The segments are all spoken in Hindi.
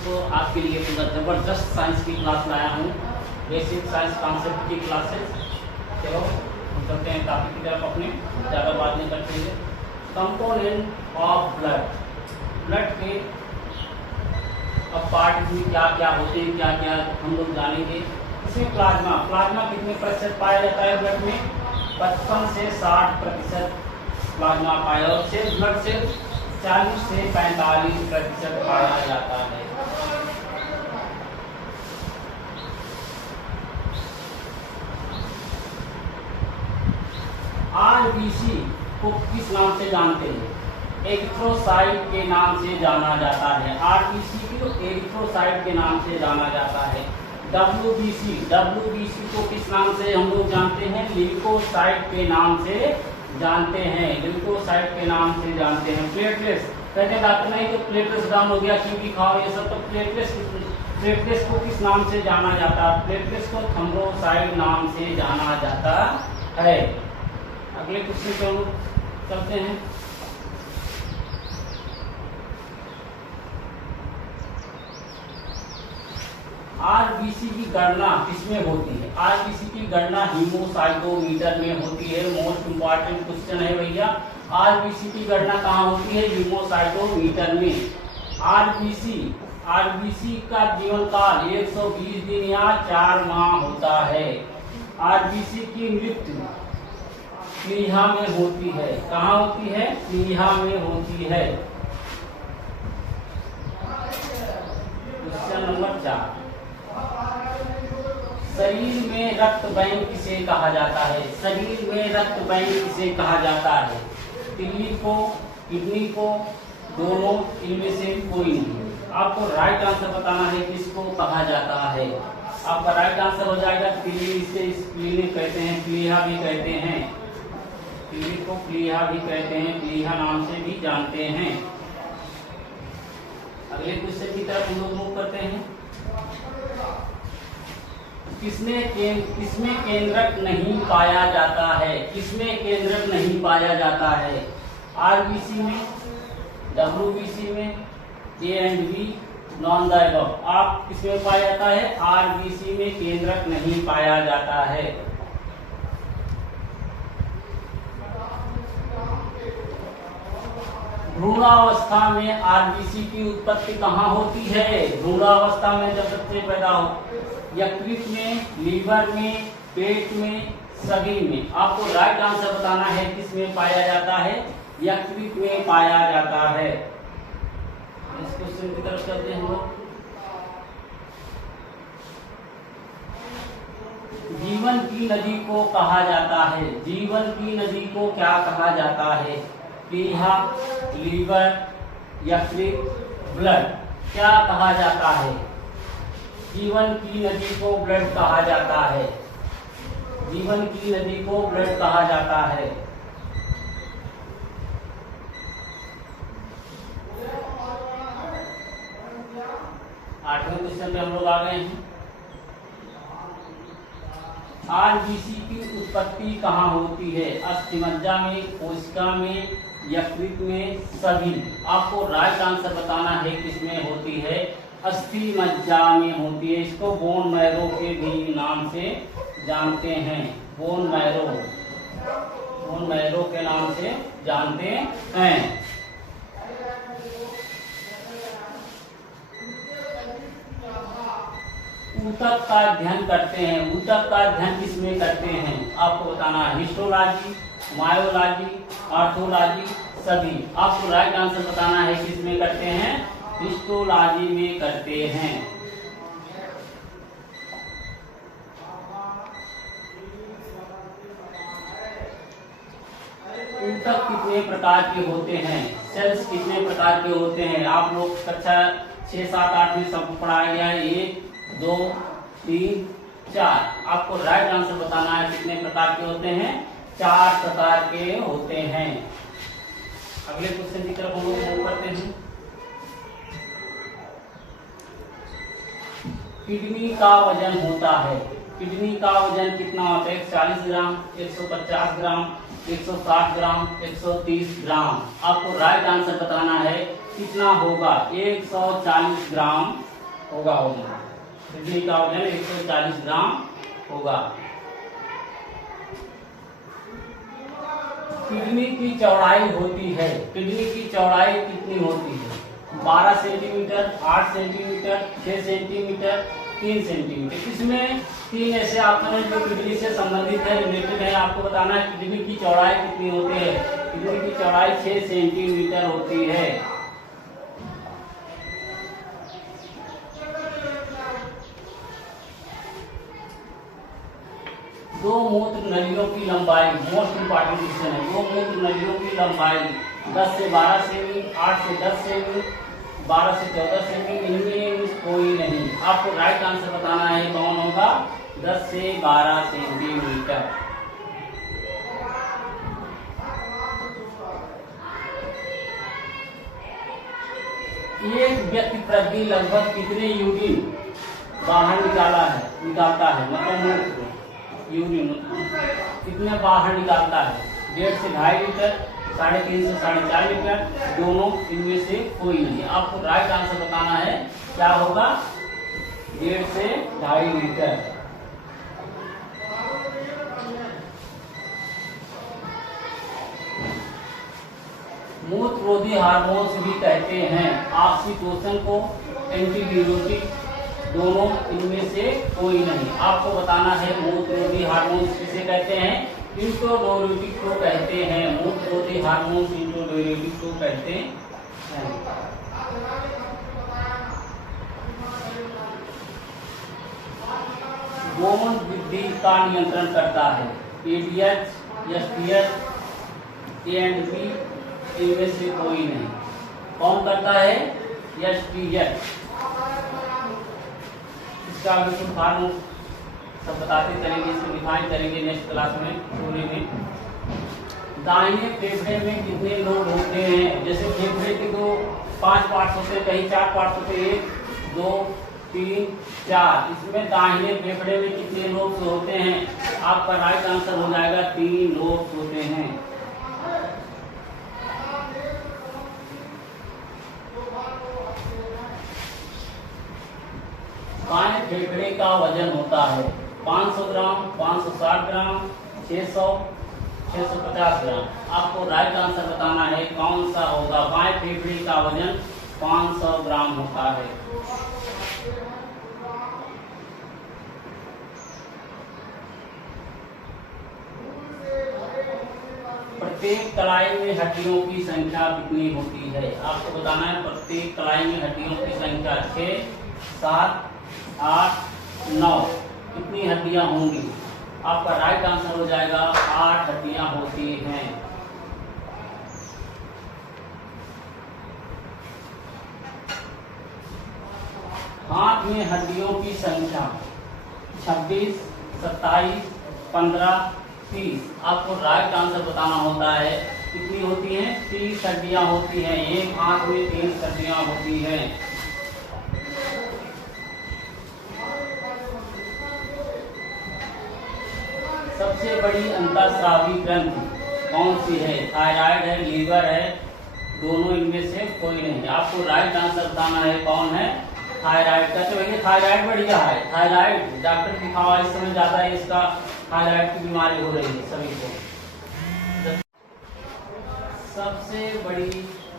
दोस्तों, आपके लिए तो ज़बरदस्त साइंस की क्लास लाया हूँ। बेसिक साइंस कॉन्सेप्ट की क्लासेस। चलो हम चलते हैं टॉपिक की तरफ अपने, ज़्यादा बात नहीं करते हुए। कंपोनेंट ऑफ ब्लड, ब्लड के अब पार्ट में क्या क्या होते हैं, क्या क्या हम लोग जानेंगे। इसमें प्लाज्मा, प्लाज्मा कितने प्रतिशत पाया जाता है ब्लड में? 55 से 60% प्लाज्मा पाया, और सिर्फ ब्लड से 40 से 45% पाया जाता है। आरबीसी को किस नाम से जानते हैं? एरिथ्रोसाइट के नाम से जाना जाता है। आरबीसी को एरिथ्रोसाइट के नाम से जाना जाता है। डब्ल्यूबीसी, डब्ल्यूबीसी को किस नाम से हम लोग जानते हैं? ल्यूकोसाइट के नाम से जानते हैं, ल्यूकोसाइट के नाम से जानते हैं। प्लेटलेट्स, कहते डॉक्टर नहीं तो प्लेटलेट्स डाउन हो गया क्योंकि खाओ ये सब, तो प्लेटलेट्स, प्लेटलेट्स को किस नाम से जाना जाता है? प्लेटलेट्स को थ्रोम्बोसाइट नाम से जाना जाता है। अगले क्वेश्चन पे हम चलते हैं। आरबीसी की गणना किसमें होती है? आरबीसी की गणना हीमोसाइटोमीटर में होती है। मोस्ट इंपॉर्टेंट क्वेश्चन है भैया। आरबीसी की गणना कहाँ होती है? हीमोसाइटोमीटर में। आरबीसी, आरबीसी का जीवन काल 120 दिन या 4 माह होता है। आरबीसी की मृत्यु प्लीहा में होती है। कहाँ होती है? प्लीहा में होती है। क्वेश्चन नंबर 4, शरीर में रक्त बैंक किसे कहा जाता है? शरीर में रक्त बैंक किसे कहा जाता है? तिल्ली को, किडनी को, दोनों, इनमें से कोई नहीं। आपको राइट आंसर बताना है किसको कहा जाता है। आपका राइट आंसर हो जाएगा तिल्ली। इसे स्प्लीनिक कहते हैं, प्लीहा भी कहते हैं। तिल्ली को प्लीहा भी कहते हैं, प्लीहा नाम से भी जानते हैं। अगले क्वेश्चन की तरफ हम लोग मूव करते हैं। किसमें केंद्रक नहीं पाया जाता है? किसमें केंद्रक नहीं पाया जाता है? आरबीसी में, डब्ल्यूबीसी में, A and B, none the above. आप किसमें पाया जाता है? आरबीसी में केंद्रक नहीं पाया जाता है। भ्रूणावस्था में आरबीसी की उत्पत्ति कहाँ होती है? भ्रूणावस्था में जब बच्चे पैदा हो, यकृत में, लीवर में, पेट में, सभी में। आपको राइट आंसर बताना है किसमें पाया जाता है? यकृत में पाया जाता है। इस क्वेश्चन की तरफ चलते हैं हम लोग। जीवन की नदी को कहा जाता है। जीवन की नदी को क्या कहा जाता है? प्लीहा, लीवर, यकृत, ब्लड, क्या कहा जाता है? जीवन की नदी को ब्लड कहा जाता है। जीवन की नदी को ब्लड कहा जाता है। आठवें क्वेश्चन पे हम लोग आ गए हैं। आरबीसी की उत्पत्ति कहाँ होती है? अस्थिमज्जा में, कोशिका में, यकृत में, सभी। आपको राइट आंसर बताना है किसमें होती है? अस्थि मज्जा में होती है। इसको बोन मैरो के भी नाम से जानते हैं। बोन मैरो, बोन मैरो के नाम से जानते हैं। ऊतक का अध्ययन करते हैं। ऊतक का अध्ययन किसमें करते हैं? आपको बताना है। हिस्टोलॉजी, मायोलॉजी, ऑर्थोलॉजी, सभी। आपको राइट आंसर बताना है किसमें करते हैं? हिस्टोलॉजी में करते हैं। ऊतक कितने प्रकार के होते हैं? सेल्स कितने प्रकार के होते हैं? आप लोग कक्षा 6, 7, 8 में सब पढ़ाया गया है। 1, 2, 3, 4। आपको राइट आंसर बताना है कितने प्रकार के होते हैं? 4 प्रकार के होते हैं। अगले क्वेश्चन की तरफ हम लोग मूव करते हैं। किडनी का वजन होता है। किडनी का वजन कितना होता है? 140 ग्राम, 150 ग्राम, 160 ग्राम, 130 ग्राम। आपको राइट आंसर बताना है कितना होगा? 140 ग्राम होगा वजन। किडनी का वजन 140 ग्राम होगा। किडनी की चौड़ाई होती है, किडनी की चौड़ाई कितनी होती है? 12 सेंटीमीटर, 8 सेंटीमीटर, 6 सेंटीमीटर, 3 सेंटीमीटर। इसमें 3 ऐसे ऑप्शन है जो किडनी से संबंधित है, रिलेटेड है। आपको बताना है किडनी की चौड़ाई कितनी होती है। किडनी की चौड़ाई 6 सेंटीमीटर होती है। दो मूत्र नलियों की लंबाई, मोस्ट इंपॉर्टेंट क्वेश्चन है। दो मूत्र नलियों की लंबाई 10 से 12 सेमी, 8 से 10 सेमी, 12 से 14 सेमी, इनमें कोई नहीं। आपको राइट आंसर बताना है कौन होगा? 10 से 12 सेंटीमीटर। एक व्यक्ति प्रतिदिन लगभग कितने यूरिन बाहर निकालता है, मतलब यूरिन कितने बाहर निकालता है? 1.5 से 2.5 लीटर, 3.5 से 4.5 लीटर, दोनों, इनमें से कोई नहीं। आपको राइट आंसर बताना है क्या होगा? 1.5 से 2.5 लीटर। मूत्ररोधी हार्मोन्स भी कहते हैं ऑक्सीटोसिन को, एंटीबायोटिक, दोनों, इनमें से कोई नहीं। आपको बताना है मूत्ररोधी हार्मोन्स किसे कहते हैं? इंट्रोडायरेटिक को कहते हैं। मूत्ररोधी हार्मोन्स इंट्रोडायरेटिक को कहते हैं। गोमन वृद्धि का नियंत्रण करता है ADH, STH, A&B, इनमें से कोई नहीं। कौन करता है? STH। इसका भी कुछ फॉर्म सब बताते चलेंगे, इसको डिफाइन करेंगे नेक्स्ट क्लास में, थ्योरी में। दाहिने फेफड़े में कितने लोब होते हैं? जैसे फेफड़े के 5 पार्ट्स होते हैं, कहीं 4 पार्ट्स होते हैं, 1, 2, 3, 4। इसमें दाहिने फेफड़े में कितने लोब होते हैं? आपका राइट आंसर हो जाएगा 3 लोब होते हैं। बाएं फेफड़े का वजन होता है 500 ग्राम, 560 ग्राम, 600, 650 ग्राम। आपको राइट आंसर बताना है कौन सा होगा। बाएं फेफड़े का वजन 500 ग्राम होता है। प्रत्येक कलाई में हड्डियों की संख्या कितनी होती है? आपको बताना है प्रत्येक कलाई में हड्डियों की संख्या 6, 7, 8, 9 कितनी हड्डियां होंगी? आपका राइट आंसर हो जाएगा 8 हड्डियां होती हैं। हाथ में हड्डियों की संख्या 26, 27, 15, 30। आपको राइट आंसर बताना होता है कितनी होती हैं? 30 हड्डियां होती हैं। एक हाथ में 30 हड्डियां होती हैं। सबसे बड़ी अंतःस्रावी ग्रंथि कौन सी है? थायराइड है, लीवर है, दोनों, इनमें से कोई नहीं। आपको राइट आंसर बताना है कौन है? थायराइड। कहते भैया थायराइड बढ़िया है, थायराइड डॉक्टर दिखावा, इस समय ज्यादा है इसका थायराइड की बीमारी हो रही है सभी को। सबसे बड़ी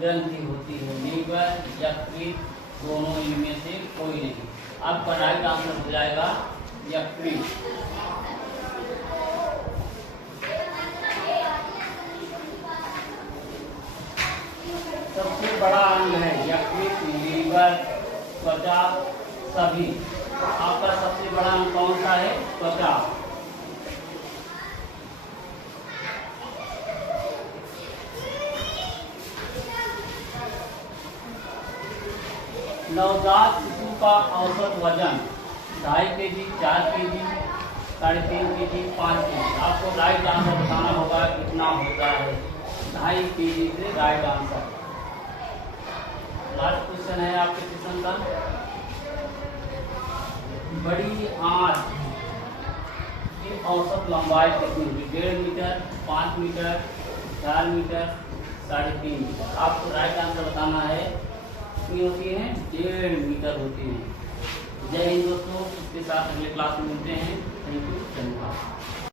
ग्रंथि होती है लीवर, यकृत, दोनों, इनमें से कोई नहीं। आपका राइट आंसर हो जाएगा यकृत। सबसे बड़ा अंग है यकृत, लीवर, त्वचा, सभी। आपका सबसे बड़ा अंग कौन सा है? त्वचा। नवजात शिशु का औसत वजन 2.5 kg, 4 kg, 3.5 kg, 5 kg। आपको राइट आंसर बताना होगा कितना होता है। 2.5 kg से राइट आंसर। लास्ट क्वेश्चन है आपके सेशन का। बड़ी आंत की औसत लंबाई कितनी होगी? 1.5 मीटर, 5 मीटर, 4 मीटर, 3.5 मीटर। आपको राइट आंसर बताना है कितनी होती है, 1.5 मीटर होती है। जय हिंद दोस्तों, इसके साथ अगले क्लास में मिलते हैं। थैंक यू, धन्यवाद।